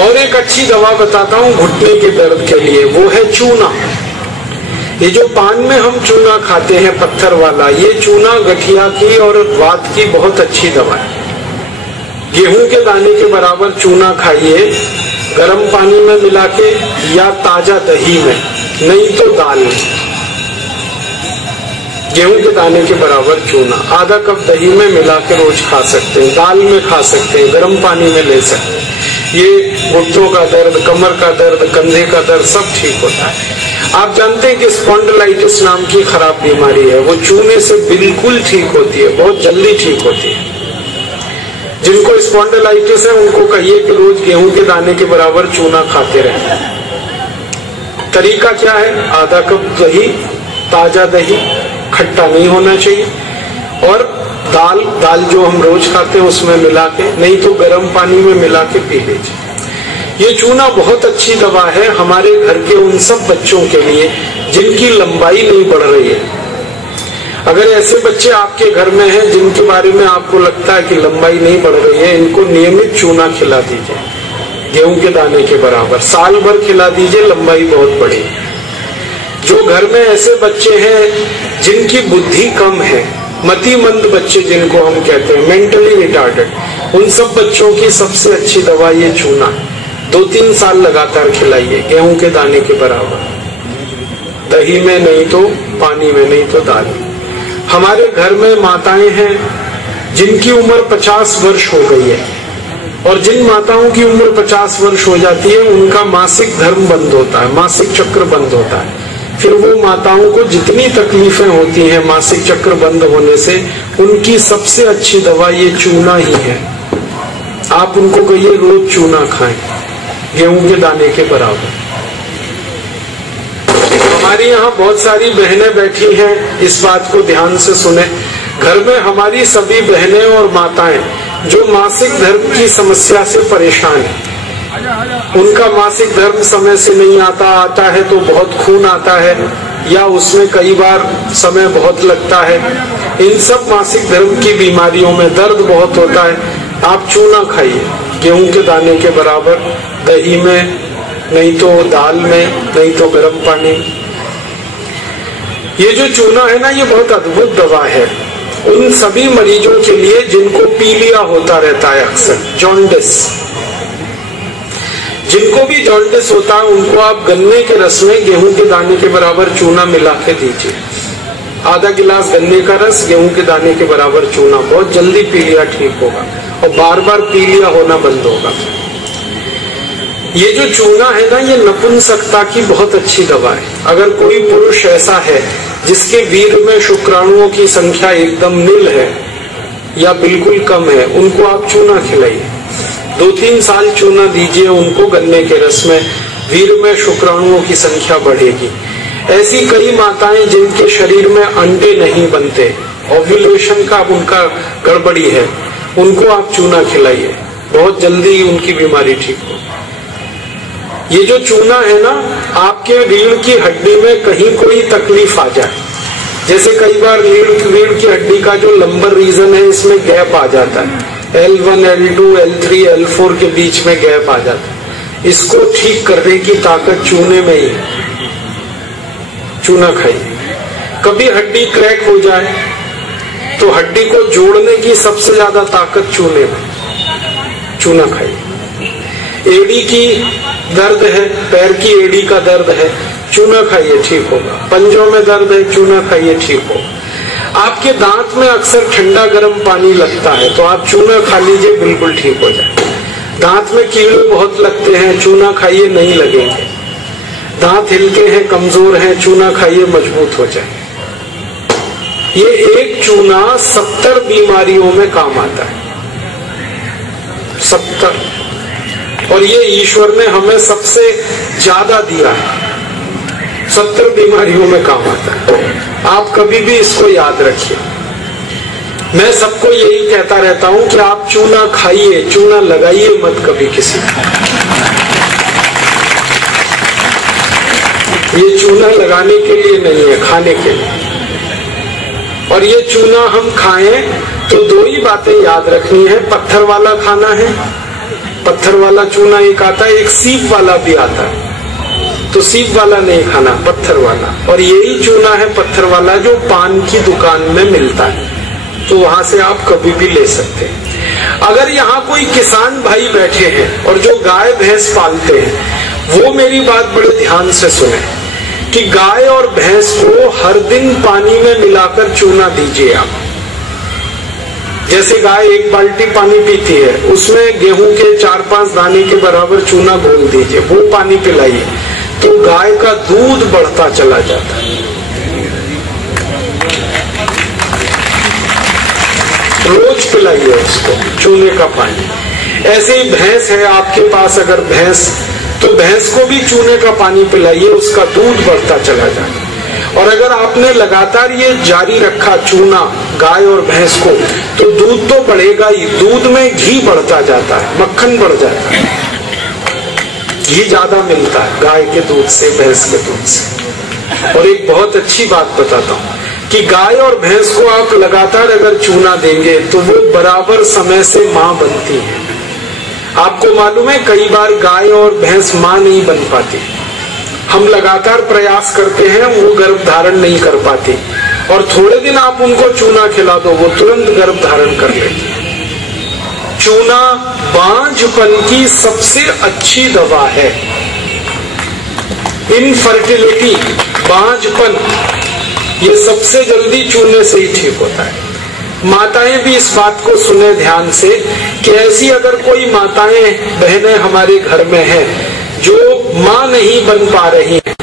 और एक अच्छी दवा बताता हूँ घुटने के दर्द के लिए, वो है चूना। ये जो पान में हम चूना खाते हैं पत्थर वाला, ये चूना गठिया की और वात की बहुत अच्छी दवा है। गेहूं के दाने के बराबर चूना खाइए, गर्म पानी में मिला के या ताजा दही में, नहीं तो दाल में। गेहूं के दाने के बराबर चूना आधा कप दही में मिला के रोज खा सकते हैं, दाल में खा सकते हैं, गर्म पानी में ले सकते हैं। ये घुटनों का दर्द, कमर का दर्द, कंधे का दर्द सब ठीक होता है। आप जानते हैं कि स्पॉन्डिलाइटिस नाम की खराब बीमारी है, वो चूने से बिल्कुल ठीक होती है, बहुत जल्दी ठीक होती है। जिनको स्पॉन्डिलाइटिस है उनको कहिए कि रोज गेहूं के दाने के बराबर चूना खाते रहें। तरीका क्या है? आधा कप दही, ताजा दही, खट्टा नहीं होना चाहिए, और दाल जो हम रोज खाते हैं उसमें मिला के, नहीं तो गर्म पानी में मिला के पी लीजिए। ये चूना बहुत अच्छी दवा है हमारे घर के उन सब बच्चों के लिए जिनकी लंबाई नहीं बढ़ रही है। अगर ऐसे बच्चे आपके घर में हैं जिनके बारे में आपको लगता है कि लंबाई नहीं बढ़ रही है, इनको नियमित चूना खिला दीजिए, गेहूं के दाने के बराबर, साल भर खिला दीजिए, लंबाई बहुत बढ़ी। जो घर में ऐसे बच्चे हैं जिनकी बुद्धि कम है, मतिमंद बच्चे जिनको हम कहते हैं, मेंटली रिटार्डेड, उन सब बच्चों की सबसे अच्छी दवा ये चूना। 2-3 साल लगातार खिलाइए, गेहूं के दाने के बराबर, दही में नहीं तो पानी में, नहीं तो दाल में। हमारे घर में माताएं हैं जिनकी उम्र 50 वर्ष हो गई है, और जिन माताओं की उम्र 50 वर्ष हो जाती है उनका मासिक धर्म बंद होता है, मासिक चक्र बंद होता है। फिर वो माताओं को जितनी तकलीफें होती हैं मासिक चक्र बंद होने से, उनकी सबसे अच्छी दवा ये चूना ही है। आप उनको कहिए रोज चूना खाएं, गेहूं के दाने के बराबर। हमारी यहाँ बहुत सारी बहनें बैठी हैं, इस बात को ध्यान से सुने। घर में हमारी सभी बहनें और माताएं जो मासिक धर्म की समस्या से परेशान हैं, उनका मासिक धर्म समय से नहीं आता है तो बहुत खून आता है, या उसमें कई बार समय बहुत लगता है, इन सब मासिक धर्म की बीमारियों में दर्द बहुत होता है। आप चूना खाइए, गेहूं के दाने के बराबर, दही में, नहीं तो दाल में, नहीं तो गर्म पानी। ये जो चूना है ना, ये बहुत अद्भुत दवा है उन सभी मरीजों के लिए जिनको पीलिया होता रहता है, अक्सर जॉन्डिस। जिनको भी जॉन्डिस होता है उनको आप गन्ने के रस में गेहूं के दाने के बराबर चूना मिला के दीजिए। आधा गिलास गन्ने का रस, गेहूं के दाने के बराबर चूना, बहुत जल्दी पीलिया ठीक होगा और बार बार पीलिया होना बंद होगा। ये जो चूना है ना, ये नपुंसकता की बहुत अच्छी दवा है। अगर कोई पुरुष ऐसा है जिसके वीर्य में शुक्राणुओं की संख्या एकदम नील है या बिल्कुल कम है, उनको आप चूना खिलाइए। 2-3 साल चूना दीजिए उनको गन्ने के रस में, वीर्य में शुक्राणुओं की संख्या बढ़ेगी। ऐसी कई माताएं जिनके शरीर में अंडे नहीं बनते, ओव्यूलेशन का उनका गड़बड़ी है, उनको आप चूना खिलाइए, बहुत जल्दी उनकी बीमारी ठीक हो। ये जो चूना है ना, आपके रीढ़ की हड्डी में कहीं कोई तकलीफ आ जाए, जैसे कई बार रीढ़ की हड्डी का जो लंबर रीजन है इसमें गैप आ जाता है, L1, L2, L3, L4 के बीच में गैप आ जाता है, इसको ठीक करने की ताकत चूने में ही है। चूना खाइए। कभी हड्डी क्रैक हो जाए तो हड्डी को जोड़ने की सबसे ज्यादा ताकत चूने में, चूना खाइए। एड़ी की दर्द है, पैर की एड़ी का दर्द है, चूना खाइए, ठीक होगा। पंजों में दर्द है, चूना खाइए, ठीक होगा। आपके दांत में अक्सर ठंडा गर्म पानी लगता है तो आप चूना खा लीजिए, बिल्कुल ठीक हो जाए। दांत में कीड़े बहुत लगते हैं, चूना खाइए, नहीं लगेंगे। दांत हिलके हैं, कमजोर हैं, चूना खाइए, मजबूत हो जाए। ये एक चूना 70 बीमारियों में काम आता है, 70। और ये ईश्वर ने हमें सबसे ज्यादा दिया है, 70 बीमारियों में काम आता है। आप कभी भी इसको याद रखिए। मैं सबको यही कहता रहता हूं कि आप चूना खाइए, चूना लगाइए मत कभी किसी को। ये चूना लगाने के लिए नहीं है, खाने के लिए। और ये चूना हम खाएं तो 2 ही बातें याद रखनी है, पत्थर वाला खाना है पत्थर वाला चूना एक आता है, एक सीप वाला भी आता है। तो सीप वाला नहीं खाना, पत्थर वाला। और यही चूना है पत्थर वाला जो पान की दुकान में मिलता है, तो वहां से आप कभी भी ले सकते हैं। अगर यहाँ कोई किसान भाई बैठे हैं और जो गाय भैंस पालते हैं, वो मेरी बात बड़े ध्यान से सुने कि गाय और भैंस को हर दिन पानी में मिलाकर चूना दीजिए आप। जैसे गाय 1 बाल्टी पानी पीती है, उसमें गेहूं के 4-5 दाने के बराबर चूना घोल दीजिए, वो पानी पिलाइए, तो गाय का दूध बढ़ता चला जाता है। रोज पिलाइए उसको चूने का पानी। ऐसे ही भैंस है आपके पास, अगर भैंस, तो भैंस को भी चूने का पानी पिलाइए, उसका दूध बढ़ता चला जाए। और अगर आपने लगातार ये जारी रखा चूना गाय और भैंस को, तो दूध तो बढ़ेगा ही, दूध में घी बढ़ता जाता है, मक्खन बढ़ जाता है, घी ज्यादा मिलता है गाय के दूध से, भैंस के दूध से। और एक बहुत अच्छी बात बताता हूँ कि गाय और भैंस को आप लगातार अगर चूना देंगे तो वो बराबर समय से माँ बनती है। आपको मालूम है कई बार गाय और भैंस माँ नहीं बन पाती, हम लगातार प्रयास करते हैं, वो गर्भ धारण नहीं कर पाती, और थोड़े दिन आप उनको चूना खिला दो, वो तुरंत गर्भ धारण कर लेती है। चूना बांझपन की सबसे अच्छी दवा है। इनफर्टिलिटी, बांझपन, ये सबसे जल्दी चूने से ही ठीक होता है। माताएं भी इस बात को सुने ध्यान से कि ऐसी अगर कोई माताएं बहनें हमारे घर में हैं जो मां नहीं बन पा रही हैं,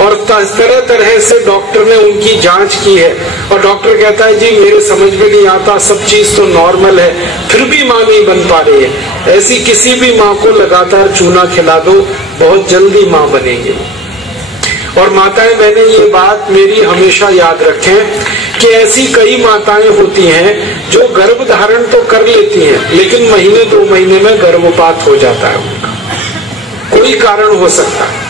और तरह तरह से डॉक्टर ने उनकी जांच की है, और डॉक्टर कहता है जी मेरे समझ में नहीं आता, सब चीज तो नॉर्मल है, फिर भी मां नहीं बन पा रही है, ऐसी किसी भी मां को लगातार चूना खिला दो, बहुत जल्दी मां बनेगी। और माताएं बहनें ये बात मेरी हमेशा याद रखें कि ऐसी कई माताएं होती हैं जो गर्भ धारण तो कर लेती हैं, लेकिन महीने 2 महीने में गर्भपात हो जाता है उनका, कोई कारण हो सकता है,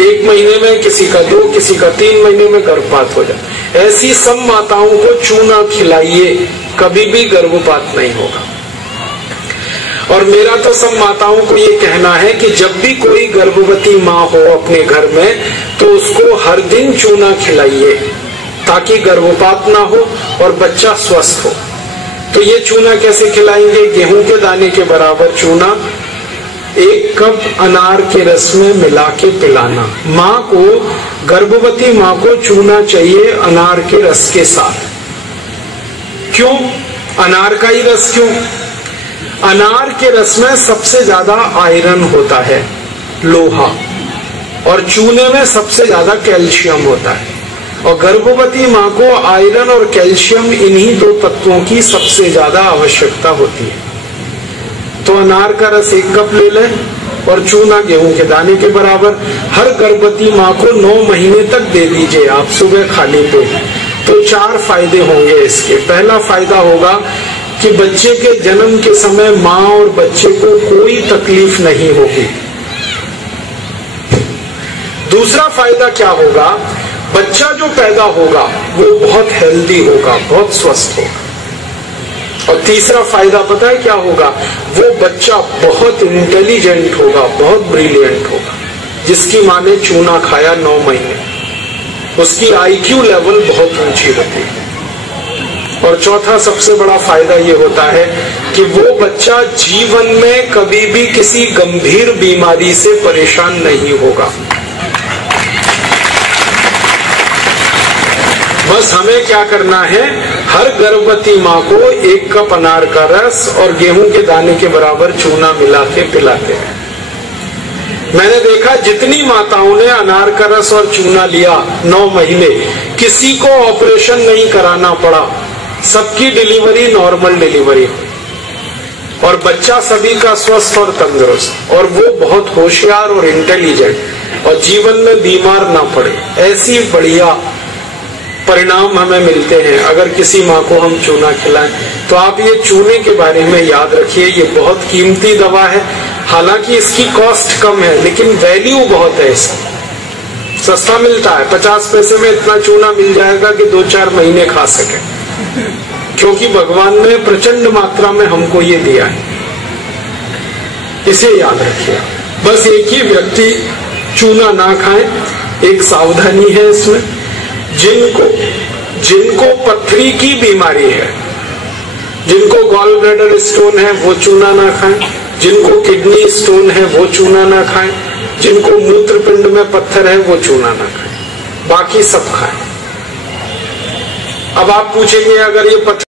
1 महीने में, किसी का 2, किसी का 3 महीने में गर्भपात हो जाता है। ऐसी सब माताओं को चूना खिलाइए, कभी भी गर्भपात नहीं होगा। और मेरा तो सब माताओं को ये कहना है कि जब भी कोई गर्भवती माँ हो अपने घर में, तो उसको हर दिन चूना खिलाइए ताकि गर्भपात ना हो और बच्चा स्वस्थ हो। तो ये चूना कैसे खिलाएंगे? गेहूं के दाने के बराबर चूना 1 कप अनार के रस में मिला के पिलाना। माँ को, गर्भवती माँ को चूना चाहिए अनार के रस के साथ। क्यों अनार का ही रस? क्यों? अनार के रस में सबसे ज्यादा आयरन होता है, लोहा, और चूने में सबसे ज्यादा कैल्शियम होता है। और गर्भवती माँ को आयरन और कैल्शियम, इन्हीं 2 तत्वों की सबसे ज्यादा आवश्यकता होती है। तो अनार का रस 1 कप ले लें और चूना गेहूं के दाने के बराबर हर गर्भवती माँ को 9 महीने तक दे दीजिए आप, सुबह खाली पेट। तो 4 फायदे होंगे इसके। पहला फायदा होगा कि बच्चे के जन्म के समय माँ और बच्चे को कोई तकलीफ नहीं होगी। दूसरा फायदा क्या होगा? बच्चा जो पैदा होगा वो बहुत हेल्दी होगा, बहुत स्वस्थ होगा। और तीसरा फायदा पता है क्या होगा? वो बच्चा बहुत इंटेलिजेंट होगा, बहुत ब्रिलियंट होगा। जिसकी माँ ने चूना खाया 9 महीने, उसकी IQ लेवल बहुत ऊंची होती है। और चौथा सबसे बड़ा फायदा ये होता है कि वो बच्चा जीवन में कभी भी किसी गंभीर बीमारी से परेशान नहीं होगा। बस हमें क्या करना है? हर गर्भवती माँ को 1 कप अनार का रस और गेहूं के दाने के बराबर चूना मिला के पिलाते हैं। मैंने देखा जितनी माताओं ने अनार का रस और चूना लिया 9 महीने, किसी को ऑपरेशन नहीं कराना पड़ा, सबकी डिलीवरी नॉर्मल डिलीवरी, और बच्चा सभी का स्वस्थ और तंदुरुस्त, और वो बहुत होशियार और इंटेलिजेंट, और जीवन में बीमार ना पड़े। ऐसी बढ़िया परिणाम हमें मिलते हैं अगर किसी माँ को हम चूना खिलाएं। तो आप ये चूने के बारे में याद रखिए, ये बहुत कीमती दवा है। हालांकि इसकी कॉस्ट कम है, लेकिन वैल्यू बहुत है इसकी। सस्ता मिलता है, 50 पैसे में इतना चूना मिल जाएगा कि 2-4 महीने खा सके, क्योंकि भगवान ने प्रचंड मात्रा में हमको ये दिया है। इसे याद रखिए। बस एक ही व्यक्ति चूना ना खाए, एक सावधानी है इसमें। जिनको पथरी की बीमारी है, जिनको गॉल ब्लैडर स्टोन है, वो चूना ना खाएं। जिनको किडनी स्टोन है वो चूना ना खाएं। जिनको मूत्रपिंड में पत्थर है वो चूना ना खाएं, बाकी सब खाएं। अब आप पूछेंगे अगर ये पत्थर